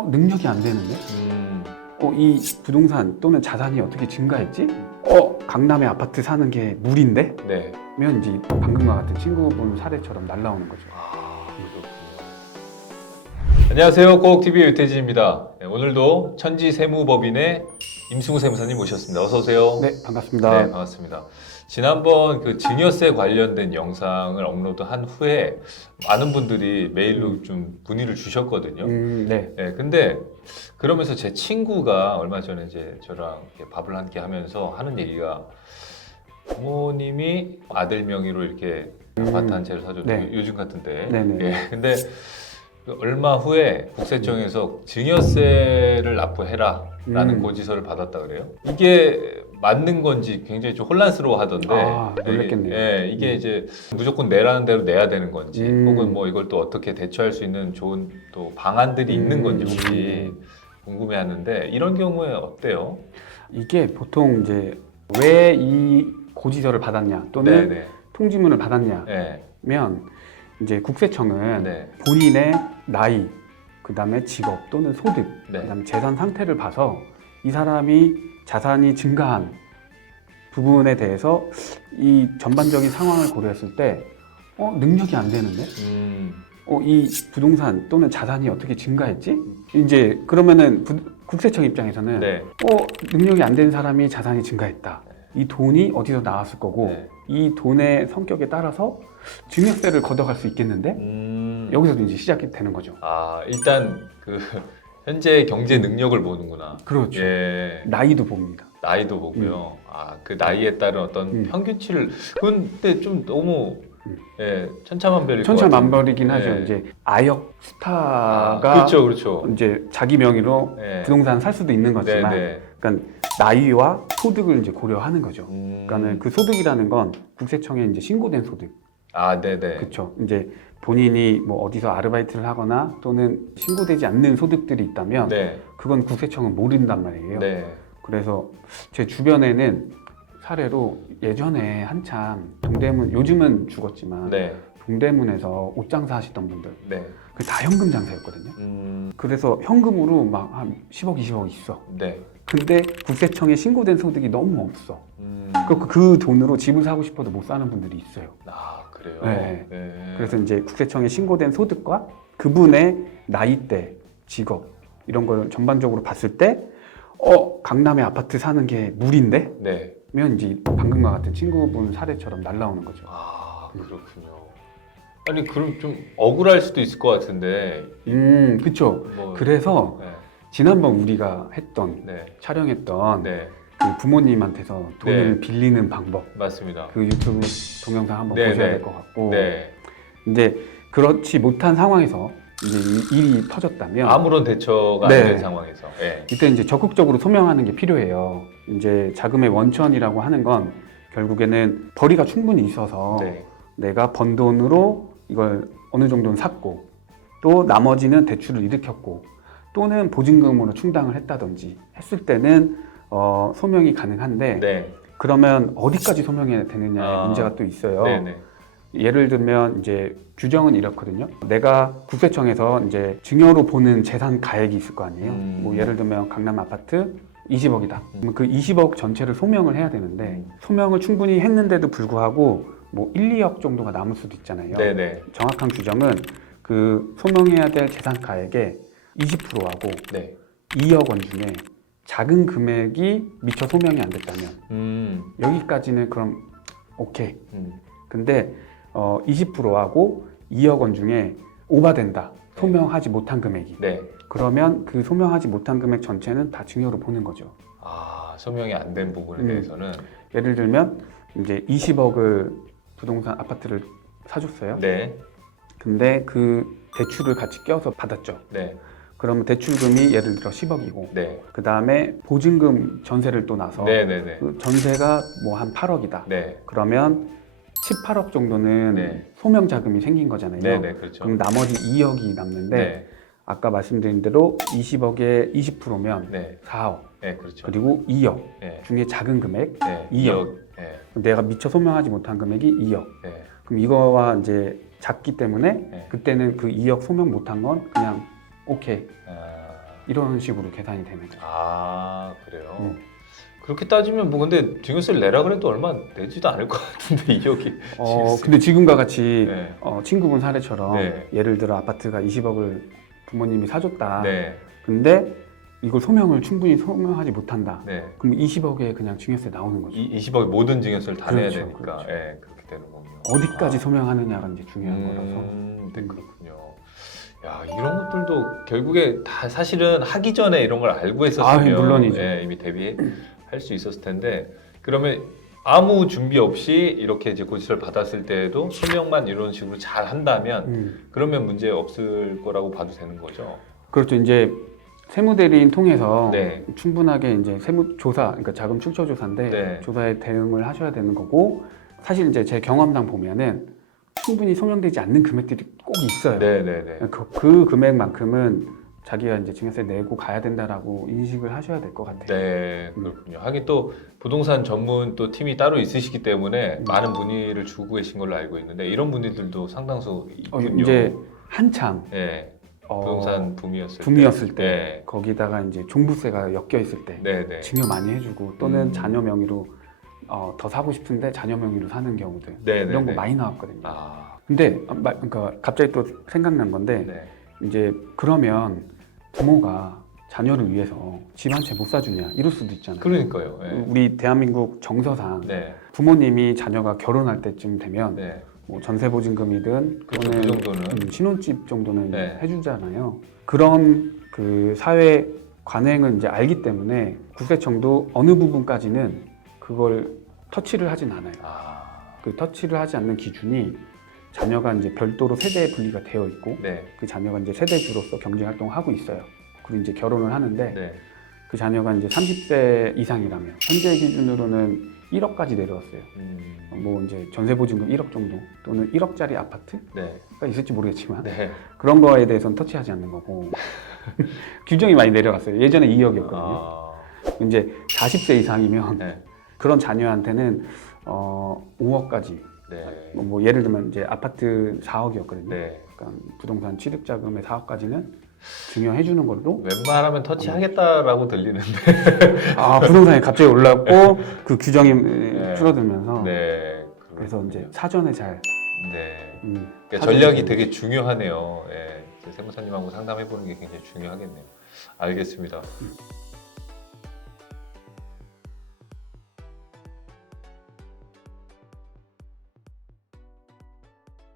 능력이 안 되는데? 이 부동산 또는 자산이 어떻게 증가했지? 강남에 아파트 사는 게 무리인데? 네. 면 이제 방금과 같은 친구분 사례처럼 날라오는 거죠. 그렇군요. 안녕하세요. 꼬옥TV의 유태진입니다. 네, 오늘도 천지세무법인의 임승우 세무사님 모셨습니다. 어서 오세요. 네, 반갑습니다. 네, 반갑습니다. 지난번 그 증여세 관련된 영상을 업로드한 후에 많은 분들이 메일로 좀 문의를 주셨거든요. 네. 네, 근데 그러면서 제 친구가 얼마 전에 이제 저랑 이렇게 밥을 함께 하면서 하는 얘기가 부모님이 아들 명의로 이렇게 아파트 한 채를 사줬고 네. 요즘 같은데. 네네. 예, 근데 얼마 후에 국세청에서 증여세를 납부해라라는 고지서를 받았다 그래요. 이게 맞는 건지 굉장히 좀 혼란스러워 하던데. 놀랬겠네요. 이게 이제 무조건 내라는 대로 내야 되는 건지, 혹은 뭐 이걸 또 어떻게 대처할 수 있는 좋은 또 방안들이 있는 건지 혹시 궁금해하는데 이런 경우에 어때요? 이게 보통 이제 왜 이 고지서를 받았냐 또는 네네. 통지문을 받았냐면 네. 이제 국세청은 네. 본인의 나이, 그 다음에 직업 또는 소득, 네. 그 다음에 재산 상태를 봐서 이 사람이 자산이 증가한 부분에 대해서 이 전반적인 상황을 고려했을 때 능력이 안 되는데? 이 부동산 또는 자산이 어떻게 증가했지? 이제 그러면은 국세청 입장에서는 네. 능력이 안 된 사람이 자산이 증가했다. 이 돈이 어디서 나왔을 거고 네. 이 돈의 성격에 따라서 증여세를 걷어갈 수 있겠는데? 여기서도 이제 시작이 되는 거죠. 일단 그 현재 경제 능력을 보는구나. 그렇죠. 예. 나이도 봅니다. 나이도 보고요. 그 나이에 따른 어떤 평균치를. 근데 좀 너무 천차만별일 것 천차만별이긴 같은데. 하죠. 예. 이제 아역 스타가 그렇죠. 이제 자기 명의로 예. 부동산 살 수도 있는 거지만, 네네. 그러니까 나이와 소득을 이제 고려하는 거죠. 음. 그러니까는 그 소득이라는 건 국세청에 이제 신고된 소득. 네네. 그렇죠. 이제 본인이 뭐 어디서 아르바이트를 하거나 또는 신고되지 않는 소득들이 있다면 네. 그건 국세청은 모른단 말이에요. 네. 그래서 제 주변에는 사례로 예전에 한참 동대문, 요즘은 죽었지만 네. 동대문에서 옷 장사 하시던 분들, 네. 그 다 현금 장사였거든요. 그래서 현금으로 막 한 10억, 20억 있어. 네. 근데 국세청에 신고된 소득이 너무 없어. 그 돈으로 집을 사고 싶어도 못 사는 분들이 있어요. 그래요? 네. 네. 그래서 이제 국세청에 신고된 소득과 그분의 나이대, 직업 이런 걸 전반적으로 봤을 때 강남에 아파트 사는 게 무리인데? 네. 면 이제 방금과 같은 친구분 사례처럼 날라오는 거죠. 그렇군요. 아니 그럼 좀 억울할 수도 있을 것 같은데. 그쵸. 뭐, 그래서 네. 지난번 우리가 했던 네. 촬영했던 네. 그 부모님한테서 돈을 네. 빌리는 방법, 맞습니다. 그 유튜브 동영상 한번 네, 보셔야 네. 될 것 같고, 네. 이제 그렇지 못한 상황에서 이제 이 일이 터졌다면 아무런 대처가 안 네. 된 상황에서. 네. 이때 이제 적극적으로 소명하는 게 필요해요. 이제 자금의 원천이라고 하는 건 결국에는 벌이가 충분히 있어서 네. 내가 번 돈으로 이걸 어느 정도는 샀고 또 나머지는 대출을 일으켰고 또는 보증금으로 충당을 했다든지 했을 때는 소명이 가능한데 네. 그러면 어디까지 소명해야 되느냐의 문제가 또 있어요. 네네. 예를 들면 이제 규정은 이렇거든요. 내가 국세청에서 이제 증여로 보는 재산 가액이 있을 거 아니에요. 뭐 예를 들면 강남 아파트 20억이다. 그럼 그 20억 전체를 소명을 해야 되는데 소명을 충분히 했는데도 불구하고 뭐 1, 2억 정도가 남을 수도 있잖아요. 네네. 정확한 규정은 그 소명해야 될 재산 가액의 20%하고 네. 2억 원 중에 작은 금액이 미처 소명이 안 됐다면 여기까지는 그럼 오케이. 근데 20%하고 2억 원 중에 오바된다. 소명하지 못한 금액이. 네. 그러면 그 소명하지 못한 금액 전체는 다 증여로 보는 거죠. 소명이 안 된 부분에 대해서는. 예를 들면 이제 20억을 부동산 아파트를 사줬어요. 네. 근데 그 대출을 같이 껴서 받았죠. 네. 그러면 대출금이 예를 들어 10억이고 네. 그 다음에 보증금 전세를 또 나서 네네네. 그 전세가 뭐 한 8억이다. 네. 그러면 18억 정도는 네. 소명 자금이 생긴 거잖아요. 네네. 그렇죠. 그럼 나머지 2억이 남는데 네. 아까 말씀드린 대로 20억에 20%면 네. 4억 네. 그렇죠. 그리고 2억 네. 중에 작은 금액 네. 2억. 네. 내가 미처 소명하지 못한 금액이 2억. 네. 그럼 이거와 이제 작기 때문에 네. 그때는 그 2억 소명 못한 건 그냥 오케이. 이런 식으로 계산이 되는 거죠. 아, 그래요. 그렇게 따지면 뭐 근데 증여세를 내라 그래도 얼마 내지도 않을 것 같은데 2억이. 근데 지금과 같이 네. 친구분 사례처럼 네. 예를 들어 아파트가 20억을 부모님이 사줬다. 네. 근데 이걸 충분히 소명하지 못한다. 네. 그럼 20억에 그냥 증여세 나오는 거죠. 20억 모든 증여세를 다 내야 그렇죠, 되니까. 그렇죠. 예, 그렇게 되는 거군요. 어디까지 소명하느냐가 이제 중요한 거라서. 네, 그렇군요. 야, 이런 것들도 결국에 다 사실은 하기 전에 이런 걸 알고 했었으면 물론이죠. 예, 이미 대비할 수 있었을 텐데 그러면 아무 준비 없이 이렇게 이제 고지서를 받았을 때에도 소명만 이런 식으로 잘 한다면 그러면 문제 없을 거라고 봐도 되는 거죠. 그렇죠. 이제 세무대리인 통해서 네. 충분하게 이제 세무조사, 그러니까 자금 출처 조사인데 네. 조사에 대응을 하셔야 되는 거고, 사실 이제 제 경험상 보면은 충분히 소명되지 않는 금액들이 꼭 있어요. 네네네. 그 금액만큼은 자기가 이제 증여세 내고 가야 된다라고 인식을 하셔야 될 것 같아요. 네, 그렇군요. 하긴 또 부동산 전문 또 팀이 따로 있으시기 때문에 많은 문의를 주고 계신 걸로 알고 있는데 이런 분들도 상당수 있군요. 이제 한참 네, 부동산 붐이었을 때, 네. 거기다가 이제 종부세가 엮여 있을 때 네네. 증여 많이 해주고 또는 자녀 명의로 더 사고 싶은데 자녀 명의로 사는 경우들 네네네. 이런 거 많이 나왔거든요. 아, 근데 그러니까 갑자기 또 생각난 건데 네. 이제 그러면 부모가 자녀를 위해서 집 한 채 못 사주냐 이럴 수도 있잖아요. 그러니까요. 네. 우리 대한민국 정서상 네. 부모님이 자녀가 결혼할 때쯤 되면 네. 뭐 전세보증금이든 그렇죠. 또는 그 정도는. 신혼집 정도는 네. 해주잖아요. 그런 그 사회 관행을 이제 알기 때문에 국세청도 어느 부분까지는 그걸 터치를 하진 않아요. 아, 그 터치를 하지 않는 기준이 자녀가 이제 별도로 세대 분리가 되어 있고 네. 그 자녀가 이제 세대주로서 경제 활동을 하고 있어요. 그리고 이제 결혼을 하는데 네. 그 자녀가 이제 30세 이상이라면 현재 기준으로는 1억까지 내려왔어요. 뭐 이제 전세보증금 1억 정도 또는 1억짜리 아파트가 네. 있을지 모르겠지만 네. 그런 거에 대해서는 터치하지 않는 거고 규정이 많이 내려갔어요. 예전에 2억이었거든요. 아, 이제 40세 이상이면 네. 그런 자녀한테는 5억까지 네. 뭐 예를 들면 이제 아파트 4억이었거든요. 네. 그러니까 부동산 취득자금의 4억까지는 증여해 주는 걸로 웬만하면 터치하겠다라고 들리는데. 부동산이 갑자기 올랐고 그 규정이 네. 줄어들면서 네. 그래서 이제 사전에 잘 네. 그러니까 사전에 전략이 좀- 되게 중요하네요. 예. 세무사님하고 상담해 보는 게 굉장히 중요하겠네요. 알겠습니다.